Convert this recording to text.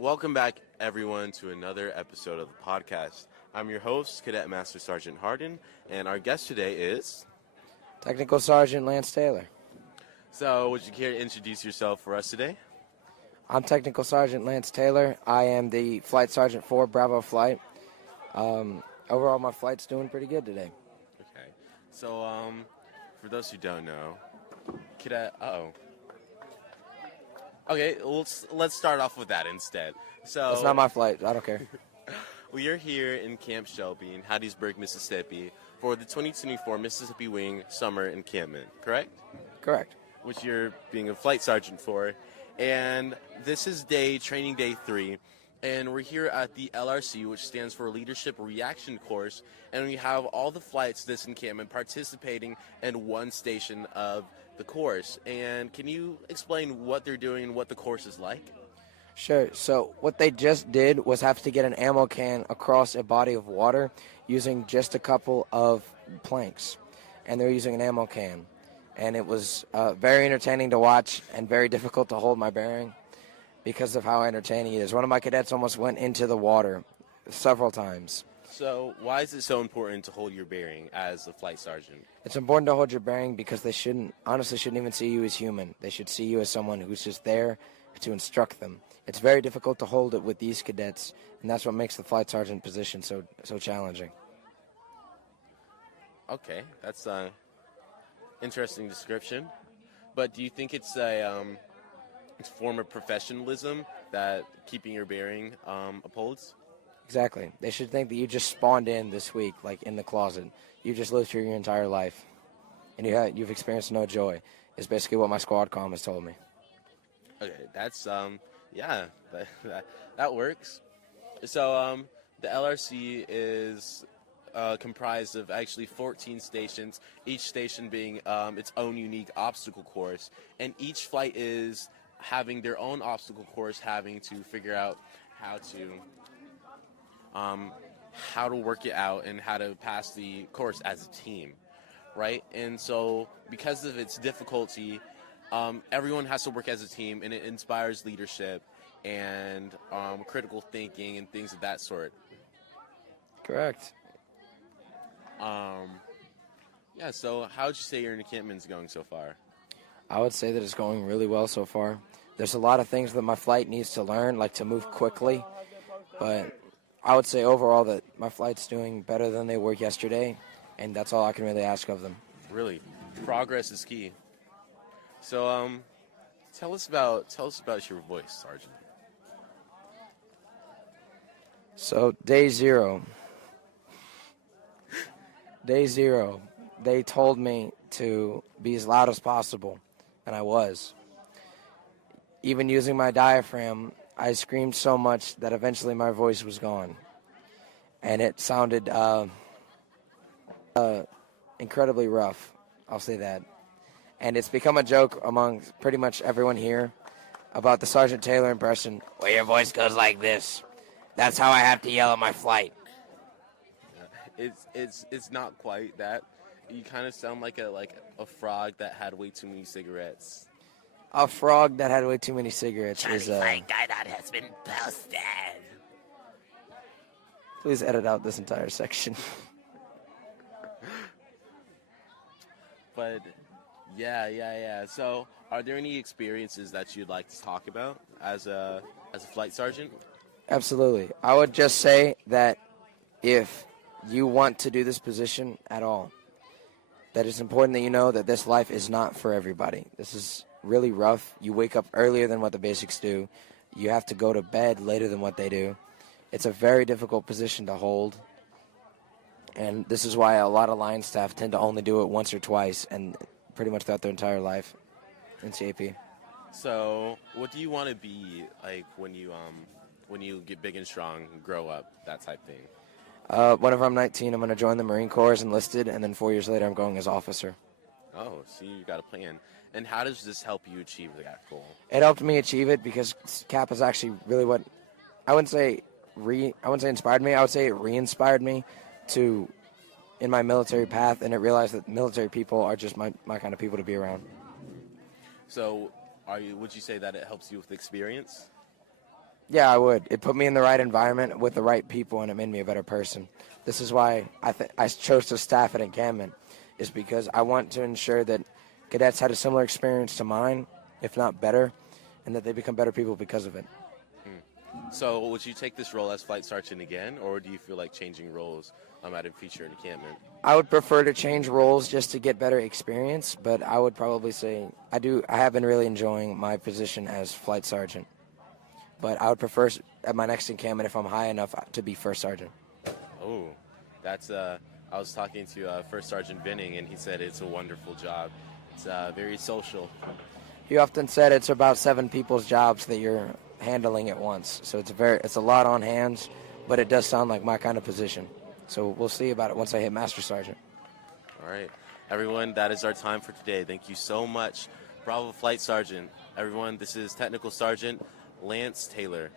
Welcome back, everyone, to another episode of the podcast. I'm your host, Cadet Master Sergeant Harden, and our guest today is... Technical Sergeant Lance Taylor. So, would you care to introduce yourself for us today? I'm Technical Sergeant Lance Taylor. I am the Flight Sergeant for Bravo Flight. Overall, my flight's doing pretty good today. Okay. So, for those who don't know, Cadet... Okay, let's start off with that instead. So It's not my flight. I don't care. We are here in Camp Shelby in Hattiesburg, Mississippi, for the 2024 Mississippi Wing Summer Encampment, correct? Correct. Which you're being a flight sergeant for. And this is training day 3, and we're here at the LRC, which stands for Leadership Reaction Course, and we have all the flights this encampment participating in one station of the course. And can you explain what they're doing and what the course is like? Sure. So what they just did was have to get an ammo can across a body of water using just a couple of planks, and they're using an ammo can. And it was very entertaining to watch and very difficult to hold my bearing because of how entertaining it is. One of my cadets almost went into the water several times. So why is it so important to hold your bearing as a flight sergeant? It's important to hold your bearing because they shouldn't even see you as human. They should see you as someone who's just there to instruct them. It's very difficult to hold it with these cadets, and that's what makes the flight sergeant position so challenging. Okay, that's a interesting description. But do you think it's a form of professionalism that keeping your bearing upholds? Exactly. They should think that you just spawned in this week, like in the closet. You just lived through your entire life, and you've experienced no joy, is basically what my squad comm has told me. Okay, that's, that works. So the LRC is comprised of actually 14 stations, each station being its own unique obstacle course, and each flight is having their own obstacle course, having to figure out how to work it out and how to pass the course as a team, right? And so because of its difficulty, everyone has to work as a team, and it inspires leadership and critical thinking and things of that sort. Correct. Yeah, so how would you say your encampment's going so far? I would say that it's going really well so far. There's a lot of things that my flight needs to learn, like to move quickly, but I would say overall that my flight's doing better than they were yesterday, and that's all I can really ask of them. Really, progress is key. So, tell us about your voice, Sergeant. So day zero, they told me to be as loud as possible, and I was. Even using my diaphragm, I screamed so much that eventually my voice was gone. And it sounded incredibly rough, I'll say that. And it's become a joke among pretty much everyone here about the Sergeant Taylor impression, where your voice goes like this. That's how I have to yell at my flight. It's not quite that. You kind of sound like a frog that had way too many cigarettes. A frog that had way too many cigarettes Charlie is Flight Guide has been posted. Please edit out this entire section. But yeah. So, are there any experiences that you'd like to talk about as a flight sergeant? Absolutely. I would just say that if you want to do this position at all, that it's important that you know that this life is not for everybody. This is really rough. You wake up earlier than what the basics do. You have to go to bed later than what they do. It's a very difficult position to hold. And this is why a lot of line staff tend to only do it once or twice and pretty much throughout their entire life in CAP. So, what do you want to be like when you get big and strong, grow up, that type thing? Whenever I'm 19, I'm going to join the Marine Corps as enlisted, and then 4 years later, I'm going as officer. Oh, so you got a plan. And how does this help you achieve that goal? It helped me achieve it because CAP is actually really what I wouldn't say inspired me. I would say it re-inspired me in my military path, and it realized that military people are just my kind of people to be around. So, would you say that it helps you with experience? Yeah, I would. It put me in the right environment with the right people, and it made me a better person. This is why I chose to staff at encampment, is because I want to ensure that cadets had a similar experience to mine, if not better, and that they become better people because of it. So would you take this role as flight sergeant again, or do you feel like changing roles at a future encampment? I would prefer to change roles just to get better experience, but I would probably say I have been really enjoying my position as flight sergeant. But I would prefer at my next encampment, if I'm high enough, to be first sergeant. Oh, that's I was talking to First Sergeant Binning, and he said it's a wonderful job. It's very social. You often said it's about 7 people's jobs that you're handling at once, so it's a lot on hands, but it does sound like my kind of position. So we'll see about it once I hit Master Sergeant. All right, everyone, that is our time for today. Thank you so much, Bravo Flight Sergeant. Everyone, this is Technical Sergeant Lance Taylor.